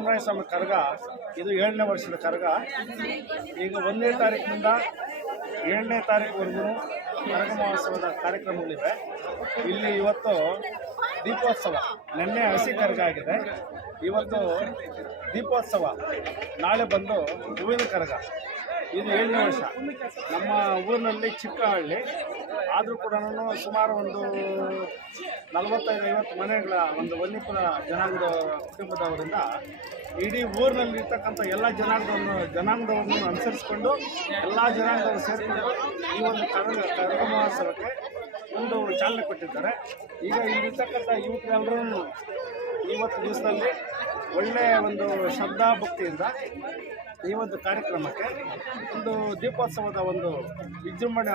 ಚನ್ನರಾಯಸ್ವಾಮಿ ಕರಗ ಇದು 7ನೇ ವರ್ಷದ ಕರಗ. ಈಗ 1ನೇ ತಾರೀಕಿನಿಂದ 7ನೇ ತಾರೀಕುವರೆಗೂ ಕರಗ ಮಹೋತ್ಸವದ ಕಾರ್ಯಕ್ರಮಗಳಿವೆ. ಇಲ್ಲಿ ಇವತ್ತು ದೀಪೋತ್ಸವ, ನಿನ್ನೆ ಹಸಿ ಕರಗ ಆಗಿದೆ, ಇವತ್ತು ದೀಪೋತ್ಸವ, ನಾಳೆ ಬಂದು ಹೂವಿನ ಕರಗ. ಇದು 7ನೇ ವರ್ಷ. ನಮ್ಮ ಊರಿನಲ್ಲಿ ಚಿಕ್ಕ ಹಳ್ಳಿ ಆದರೂ ಕೂಡ ಸುಮಾರು ಒಂದು 45-50 ಮನೆಗಳ ಒಂದು ವನ್ಯಪುರ ಜನಾಂಗದ ಕುಟುಂಬದವರಿಂದ ಇಡೀ ಊರಿನಲ್ಲಿರ್ತಕ್ಕಂಥ ಎಲ್ಲ ಜನಾಂಗದವನ್ನು ಅನುಸರಿಸಿಕೊಂಡು ಎಲ್ಲ ಜನಾಂಗದವರು ಸೇರಿಕೊಂಡು ಈ ಒಂದು ಕರಗ ಮಹೋತ್ಸವಕ್ಕೆ ಒಂದು ಚಾಲನೆ ಕೊಟ್ಟಿದ್ದಾರೆ. ಈಗ ಇಲ್ಲಿರ್ತಕ್ಕಂಥ ಯುವಕರೆಲ್ಲರೂ ಇವತ್ತು ದಿವಸದಲ್ಲಿ ಒಳ್ಳೆಯ ಒಂದು ಶ್ರದ್ಧಾ ಭಕ್ತಿಯಿಂದ ಈ ಒಂದು ಕಾರ್ಯಕ್ರಮಕ್ಕೆ ಒಂದು ದೀಪೋತ್ಸವದ ಒಂದು ವಿಜೃಂಭಣೆ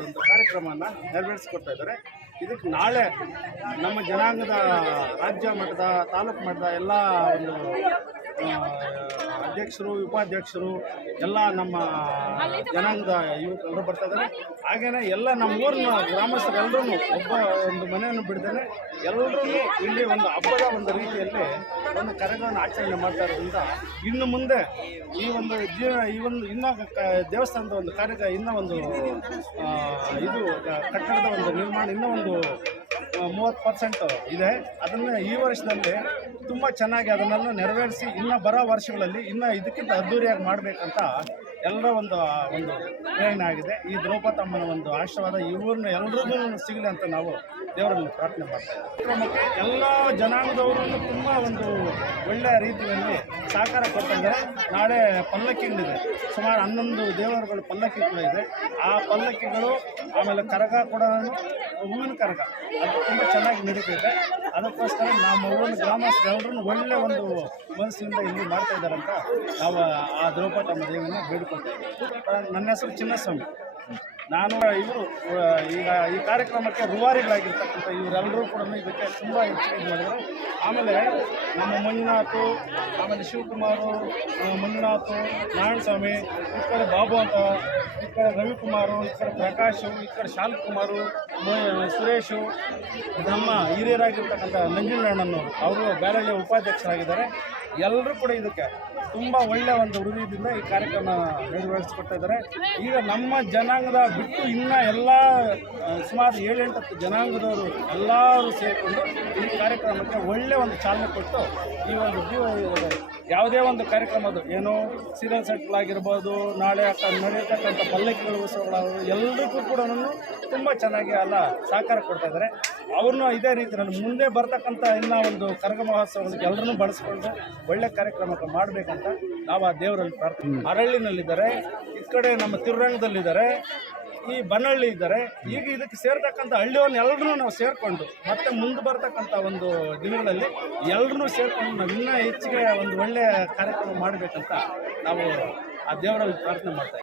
ಒಂದು ಕಾರ್ಯಕ್ರಮವನ್ನು ನೆರವೇರಿಸಿಕೊಡ್ತಾ ಇದ್ದಾರೆ. ಇದಕ್ಕೆ ನಾಳೆ ನಮ್ಮ ಜನಾಂಗದ ರಾಜ್ಯ ಮಟ್ಟದ, ತಾಲೂಕು ಮಟ್ಟದ ಎಲ್ಲ ಒಂದು ಅಧ್ಯಕ್ಷರು, ಉಪಾಧ್ಯಕ್ಷರು ಎಲ್ಲ ನಮ್ಮ ಜನಾಂಗದ ಯುವಕರು ಬರ್ತಾ ಇದ್ದಾರೆ. ಹಾಗೆಯೇ ಎಲ್ಲ ನಮ್ಮ ಊರಿನ ಗ್ರಾಮಸ್ಥರೆಲ್ಲರೂ ಒಂದು ಮನೆಯನ್ನು ಬಿಡ್ದೇನೆ ಎಲ್ಲರೂ ಇಲ್ಲಿ ಒಂದು ಹಬ್ಬದ ಒಂದು ರೀತಿಯಲ್ಲಿ ಒಂದು ಕರಗವನ್ನು ಆಚರಣೆ ಮಾಡ್ತಾ ಇರೋದ್ರಿಂದ ಇನ್ನು ಮುಂದೆ ಈ ಒಂದು ಇನ್ನೂ ದೇವಸ್ಥಾನದ ಒಂದು ಕಾರ್ಯ ಇನ್ನೂ ಒಂದು ಇದು ಕಟ್ಟಡದ ಒಂದು ನಿರ್ಮಾಣ ಇನ್ನೂ ಒಂದು 30% ಇದೆ. ಅದನ್ನು ಈ ವರ್ಷದಲ್ಲಿ ತುಂಬ ಚೆನ್ನಾಗಿ ಅದನ್ನೆಲ್ಲ ನೆರವೇರಿಸಿ ಇನ್ನು ಬರೋ ವರ್ಷಗಳಲ್ಲಿ ಇನ್ನೂ ಇದಕ್ಕಿಂತ ಅದ್ದೂರಿಯಾಗಿ ಮಾಡಬೇಕಂತ ಎಲ್ಲರ ಒಂದು ಪ್ರೇರಣೆ ಆಗಿದೆ. ಈ ದ್ರೌಪದಮ್ಮನ ಒಂದು ಆಶೀರ್ವಾದ ಈ ಊರಿನ ಎಲ್ಲರಿಗೂ ಸಿಗಲಿ ಅಂತ ನಾವು ದೇವರಲ್ಲಿ ಪ್ರಾರ್ಥನೆ ಮಾಡ್ತಾ ಇದ್ದೀವಿ. ಕ್ರಮಕ್ಕೆ ಎಲ್ಲ ಜನಾಂಗದವರು ತುಂಬ ಒಂದು ಒಳ್ಳೆಯ ರೀತಿಯಲ್ಲಿ ಸಹಕಾರ ಕೊಡ್ತಾ ಇದ್ದಾರೆ. ನಾಳೆ ಪಲ್ಲಕ್ಕಿಗಳಿದೆ, ಸುಮಾರು 11 ದೇವರುಗಳು ಪಲ್ಲಕ್ಕಿ ಕೂಡ ಇದೆ. ಆ ಪಲ್ಲಕ್ಕಿಗಳು ಆಮೇಲೆ ಕರಗ ಕೂಡ ಹೂವಿನ ಕರಗ ಅದು ತುಂಬ ಚೆನ್ನಾಗಿ ನಡೀತಿದೆ. ಅದಕ್ಕೋಸ್ಕರ ನಮ್ಮ ಊರಿನ ಗ್ರಾಮಸ್ಥರೆಲ್ಲರೂ ಒಳ್ಳೆಯ ಒಂದು ಮನಸ್ಸಿನಿಂದ ಇಲ್ಲಿ ಮಾಡ್ತಾ ಇದ್ದಾರೆ ಅಂತ ನಾವು ಆ ದ್ರೌಪದಮ್ಮ ದೇವಿಯನ್ನು ಬೇಡಿಕೊಳ್ತೇವೆ. ನನ್ನ ಹೆಸರು ಚಿನ್ನಸ್ವಾಮಿ. ನಾನು ಇವರು ಈಗ ಈ ಕಾರ್ಯಕ್ರಮಕ್ಕೆ ರೂವಾರಿಗಳಾಗಿರ್ತಕ್ಕಂಥ ಇವರೆಲ್ಲರೂ ಕೂಡ ಇದಕ್ಕೆ ತುಂಬ ಹೆಚ್ಚಿಗೆ ಮಾಡಿದರು. ಆಮೇಲೆ ನಮ್ಮ ಮಂಜುನಾಥು, ಆಮೇಲೆ ಶಿವಕುಮಾರು, ಮಂಜುನಾಥು, ನಾರಾಯಣಸ್ವಾಮಿ, ಈ ಕಡೆ ಬಾಬು ಅಂತ, ಈ ಕಡೆ ರವಿಕುಮಾರು, ಈ ಕಡೆ ಪ್ರಕಾಶು, ಈ ಕಡೆ ಶಾಂತಕುಮಾರು, ಸುರೇಶು, ನಮ್ಮ ಹಿರಿಯರಾಗಿರ್ತಕ್ಕಂಥ ನಂಜುಂಡಣ್ಣನವರು ಅವರು ಬ್ಯಾರಳ್ಳಿಯ ಉಪಾಧ್ಯಕ್ಷರಾಗಿದ್ದಾರೆ. ಎಲ್ಲರೂ ಕೂಡ ಇದಕ್ಕೆ ತುಂಬ ಒಳ್ಳೆಯ ಒಂದು ಹೃದಯದಿಂದ ಈ ಕಾರ್ಯಕ್ರಮ ನೆರವೇರಿಸಿಕೊಡ್ತಾ ಇದ್ದಾರೆ. ಈಗ ನಮ್ಮ ಜನಾಂಗದ ಬಿಟ್ಟು ಇನ್ನು ಎಲ್ಲ ಸುಮಾರು 7-8 ಜನಾಂಗದವರು ಎಲ್ಲರೂ ಸೇರಿಕೊಂಡು ಈ ಕಾರ್ಯಕ್ರಮಕ್ಕೆ ಒಳ್ಳೆಯ ಒಂದು ಚಾಲನೆ ಕೊಟ್ಟು ಈ ಒಂದು ಯಾವುದೇ ಒಂದು ಕಾರ್ಯಕ್ರಮದ್ದು ಏನೋ ಸೀರಿಯಲ್ ಸೆಟ್ಗಳಾಗಿರ್ಬೋದು, ನಾಳೆ ನಡೆಯತಕ್ಕಂಥ ಪಲ್ಲಕ್ಕಿಗಳ ಉತ್ಸವಗಳಾಗೋದು ಎಲ್ಲರಿಗೂ ಕೂಡ ತುಂಬ ಚೆನ್ನಾಗಿ ಎಲ್ಲ ಸಹಕಾರ ಕೊಡ್ತಾ ಇದ್ದಾರೆ. ಅವ್ರನ್ನೂ ಇದೇ ರೀತಿಯಲ್ಲಿ ಮುಂದೆ ಬರ್ತಕ್ಕಂಥ ಇನ್ನೂ ಒಂದು ಕರಗ ಮಹೋತ್ಸವಗಳಿಗೆ ಎಲ್ಲರನ್ನೂ ಬಳಸ್ಕೊಂಡು ಒಳ್ಳೆ ಕಾರ್ಯಕ್ರಮಕ್ಕೆ ಮಾಡಬೇಕಂತ ನಾವು ಆ ದೇವರಲ್ಲಿ ಪ್ರಾರ್ಥನೆ. ಅರಳ್ಳಿನಲ್ಲಿದ್ದಾರೆ, ಈ ಕಡೆ ನಮ್ಮ ತಿರುರಂಗದಲ್ಲಿದ್ದಾರೆ, ಈ ಬನಹಳ್ಳಿ ಇದ್ದಾರೆ. ಈಗ ಇದಕ್ಕೆ ಸೇರ್ತಕ್ಕಂಥ ಹಳ್ಳಿಯವ್ರನ್ನ ಎಲ್ಲರೂ ನಾವು ಸೇರಿಕೊಂಡು ಮತ್ತೆ ಮುಂದೆ ಬರ್ತಕ್ಕಂಥ ಒಂದು ದಿನಗಳಲ್ಲಿ ಎಲ್ಲರೂ ಸೇರಿಕೊಂಡು ನಾವು ಇನ್ನೂ ಹೆಚ್ಚಿಗೆ ಒಂದು ಒಳ್ಳೆಯ ಕಾರ್ಯಕ್ರಮ ಮಾಡಬೇಕಂತ ನಾವು ಆ ದೇವರಲ್ಲಿ ಪ್ರಾರ್ಥನೆ ಮಾಡ್ತಾ ಇದ್ದೀವಿ.